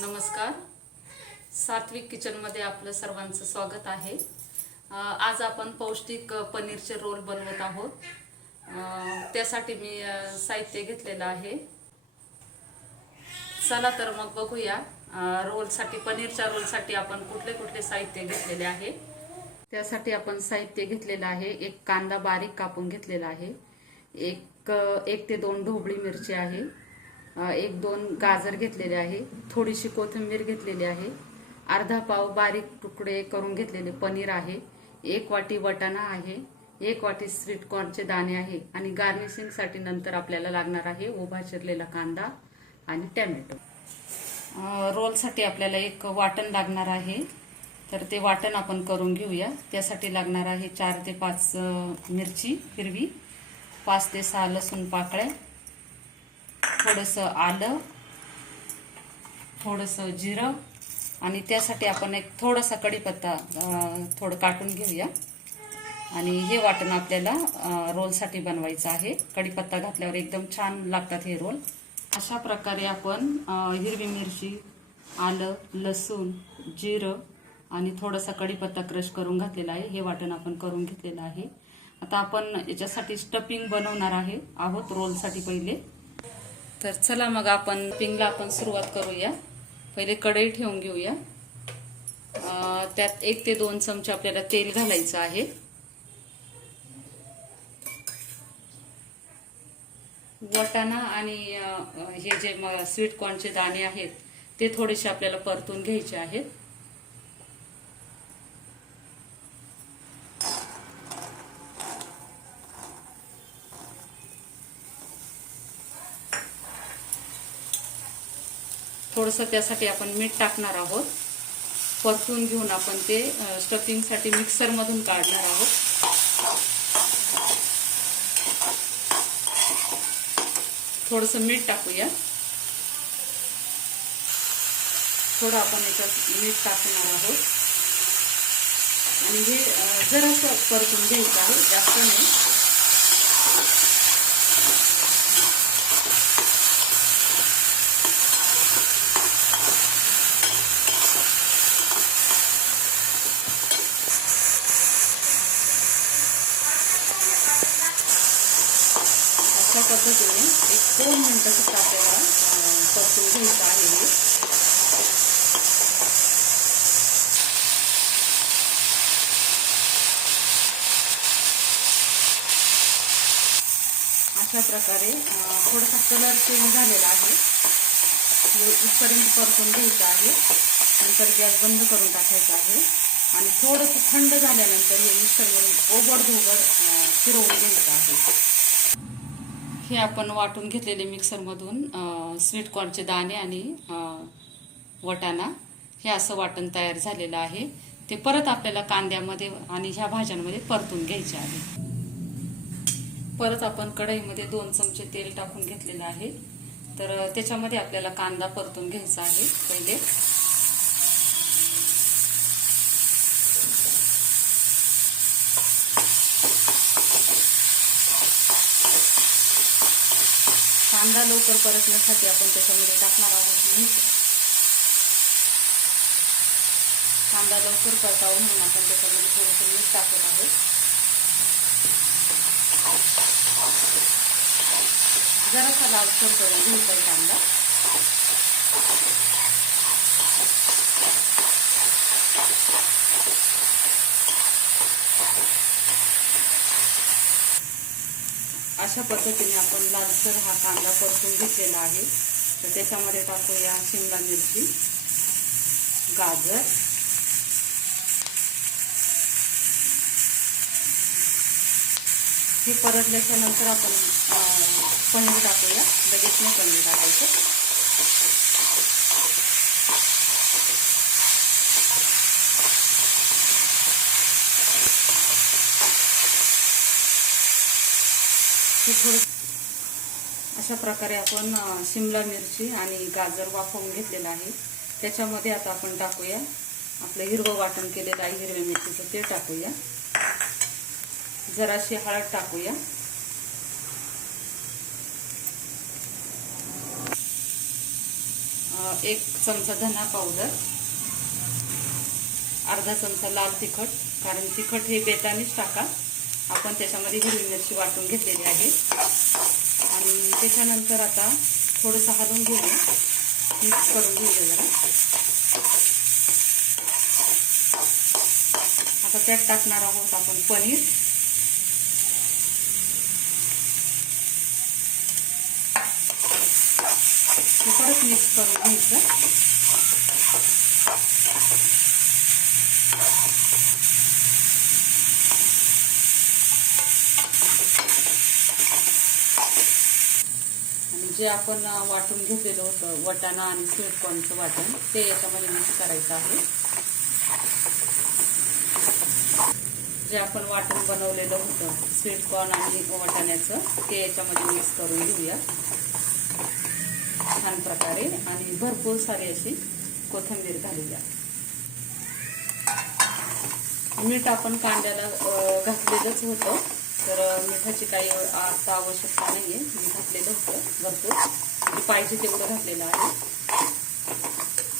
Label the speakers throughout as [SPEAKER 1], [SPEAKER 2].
[SPEAKER 1] नमस्कार. सात्विक किचनमध्ये आपलं सर्वांचं स्वागत आहे. आज आपण पौष्टिक पनीरचे रोल बनवत आहोत. त्यासाठी मी साहित्य घेतलेलं आहे. चला तर मग बघूया रोलसाठी पनीरच्या रोलसाठी आपण कुठले कुठले साहित्य घेतलेले आहे. त्यासाठी आपण साहित्य घेतलेलं आहे. एक कांदा बारीक कापून घेतलेला आहे. एक एक ते दोन ढोबळी मिरची आहे. एक दोन गाजर घेतलेले आहे थोडीशी कोथिंबीर घेतलेली आहे अर्धा पाव बारीक तुकडे करून घेतलेले पनीर आहे एक वाटी वटाणा आहे एक वाटी स्वीट कॉर्नचे दाणे आहे आणि गार्निशिंगसाठी नंतर आपल्याला लागणार आहे उभा चिरलेला कांदा आणि टॅमॅटो. रोलसाठी आपल्याला एक वाटण लागणार आहे तर ते वाटण आपण करून घेऊया. त्यासाठी लागणार आहे चार ते पाच मिरची हिरवी पाच ते सहा लसूण पाकळ्या थोडंसं आलं थोडंसं जिरं आणि त्यासाठी आपण एक थोडासा कढीपत्ता थोडं काटून घेऊया. आणि हे वाटण आपल्याला रोलसाठी बनवायचं आहे. कढीपत्ता घातल्यावर एकदम छान लागतात हे रोल. अशा प्रकारे आपण हिरवी मिरची आलं लसूण जिरं आणि थोडासा कढीपत्ता क्रश करून घातलेला आहे. हे वाटण आपण करून घेतलेलं आहे. आता आपण याच्यासाठी स्टफिंग बनवणार आहे आहोत रोलसाठी पहिले. तर चला मग आपण पिंगला आपण सुरुवात करूया. पहिले कढई ठेवून घेऊया. त्यात एक ते दोन चमचे आपल्याला तेल घालायचं आहे. वटाणा आणि हे जे स्वीट कॉर्नचे दाणे आहेत ते थोडेसे आपल्याला परतून घ्यायचे आहेत. थोडंसं त्यासाठी आपण मीठ टाकणार आहोत. परतून घेऊन आपण ते स्टफिंगसाठी मिक्सरमधून काढणार आहोत. थोडंसं मीठ टाकूया. थोडं आपण याच्यात मीठ टाकणार आहोत. आणि हे जरासं परतून घ्यायचं आहे जास्त नाही. पद्धतीने एक दोन मिनटं फक्त आपल्याला अं, हे. अं, थोडासा कलर चेंज झालेला आहे. हे इथपर्यंत परतून घ्यायचं बंद करून टाकायचा आहे. आणि थोडंसं थंड झाल्यानंतर हे ओबड धोबड अं, फिरवून हे आपण वाटून घेतलेले मिक्सरमधून स्वीटकॉर्नचे स्वीट कॉर्नचे दाणे आणि वटाणा. हे असं वाटण तयार झालेलं आहे. ते परत आपल्याला कांद्यामध्ये आणि ह्या भाज्यांमध्ये परतून घ्यायचे आहे. परत आपण कढईमध्ये दोन चमचे तेल टाकून घेतलेलं आहे. तर त्याच्यामध्ये आपल्याला कांदा परतून घ्यायचा आहे पहिले. कांदा लवकर परतण्यासाठी आपण त्याच्यामध्ये टाकणार आहोत मीठ. कांदा लवकर परतावा म्हणून आपण त्याच्यामध्ये थोडंसं मीठ टाकत आहोत. जरासा लालसर करून घ्यायचा आहे कांदा. अशा पद्धतीने आपण लालसर हा कांदा परतून घेतलेला आहे. तर त्याच्यामध्ये टाकूया शिमला मिरची गाजर हे परतल्याच्या नंतर आपण पनीर टाकूया. लगेच नाही पनीर टाकायचं. मिरची थोडं अशा प्रकारे आपण शिमला मिरची आणि गाजर वाफवून घेतलेलं आहे. त्याच्यामध्ये आता आपण टाकूया. आपलं हिरवं वाटण केलेलं आहे हिरव्या मिरचीचं ते टाकूया. जराशी हळद टाकूया. एक चमचा धना पावडर. अर्धा चमचा लाल तिखट कारण तिखट हे बेतानीच टाका. आपण त्याच्यामध्ये हिरवी मिरची वाटून घेतलेली आहे. आणि त्याच्यानंतर आता थोडंसं हलवून घेऊया मिक्स करून घेऊया जरा. आता त्यात टाकणार आहोत आपण पनीर. हे परत मिक्स करून घ्यायचं. जे आपण वाटून घेतलेलं होतं वटाणा आणि स्वीट कॉर्नचं वाटण ते याच्यामध्ये मिक्स करायचं आहे. जे आपण वाटण बनवलेलं होतं स्वीट कॉर्न आणि वाटाण्याचं ते याच्यामध्ये मिक्स करून घेऊया. छान प्रकारे आणि भरपूर सारी अशी कोथिंबीर घालूया. मीठ आपण कांद्याला घातलेलंच होतं. तर मिठाची काही आता आवश्यकता आहे मी घातलेलं होतं भरपूर. पाहिजे तेवढं घातलेलं आहे.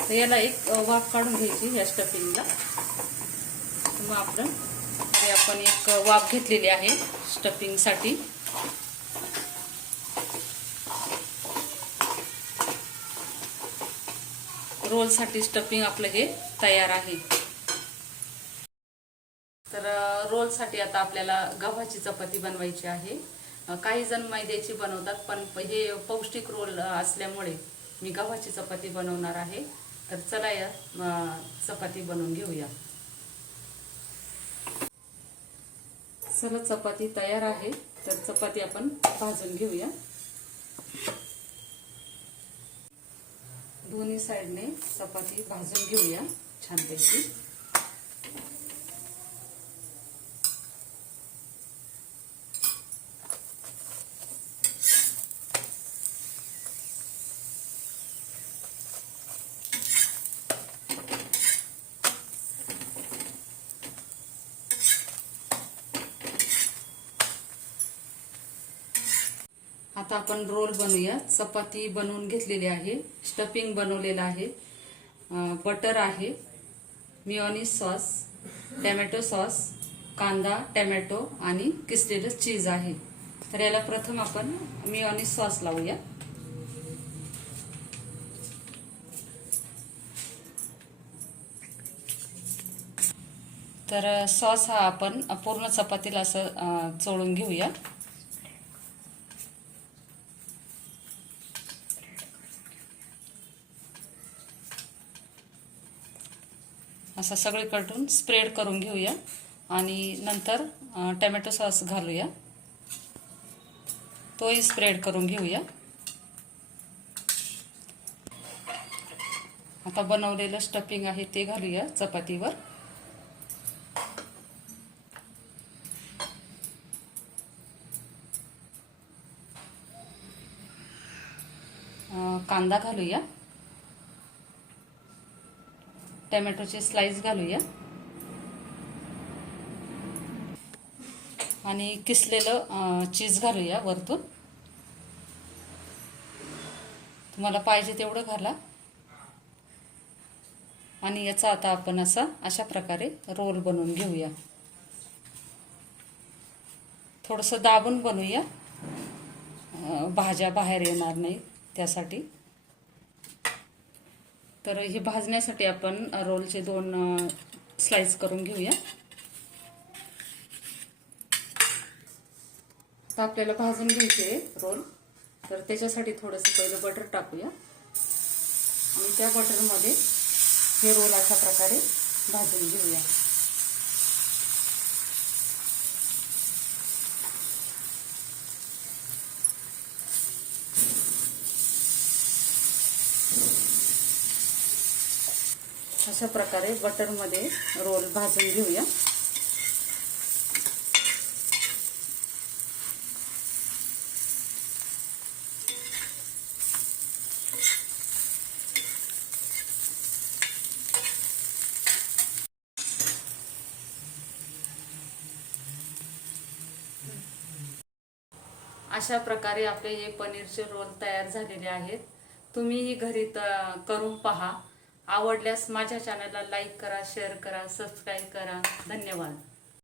[SPEAKER 1] तर याला एक वाफ काढून घ्यायची या स्टफिंगला मग आपण हे आपण एक वाफ घेतलेली आहे स्टफिंगसाठी रोलसाठी स्टफिंग आपलं हे तयार आहे तर अ, रोलसाठी आता आपल्याला गव्हाची चपाती बनवायची आहे. काही जण मैद्याची बनवतात पण हे पौष्टिक रोल असल्यामुळे मी गव्हाची चपाती बनवणार आहे. तर चला या चपाती बनवून घेऊया. चला चपाती तयार आहे. तर चपाती आपण भाजून घेऊया. दोन्ही साईडने चपाती भाजून घेऊया छानपैकी. आता आपण रोल बनवूया. चपाती बनवून घेतलेली आहे. स्टफिंग बनवलेलं आहे. बटर आहे. मिओनिस सॉस टॅमॅटो सॉस कांदा टॅमॅटो आणि किसलेलं चीज आहे. तर याला प्रथम आपण मिओनिस सॉस लावूया. तर सॉस हा आपण पूर्ण चपातीला असं चोळून घेऊया. असा सगळीकडून स्प्रेड करून घेऊया. आणि नंतर टमॅटो टॅमॅटो सॉस घालूया. तोही स्प्रेड करून घेऊया. आता बनवलेलं स्टफिंग आहे ते घालूया चपातीवर. कांदा घालूया. टॅमॅटोचे स्लाइस घालूया. आणि किसलेलं चीज घालूया वरतून. तुम्हाला पाहिजे तेवढं घाला. आणि याचा आता आपण असा अशा प्रकारे रोल बनवून घेऊया. थोडंसं दाबून बनवूया. भाज्या बाहेर येणार नाही त्यासाठी. तर हे भाजण्यासाठी आपण रोलचे दोन स्लाइस करून घेऊया. तर आपल्याला भाजून घ्यायचे रोल. तर त्याच्यासाठी थोडंसं पहिलं बटर टाकूया. आणि त्या बटरमध्ये हे रोल अशा प्रकारे भाजून घेऊया. अशा प्रकारे बटरमध्ये रोल भाजून घेऊया. अशा प्रकारे आपले हे पनीरचे रोल तयार झालेले आहेत. तुम्हीही घरी त- करून पहा. आवडल्यास माझ्या चॅनलला लाईक करा शेअर करा सबस्क्राईब करा. धन्यवाद.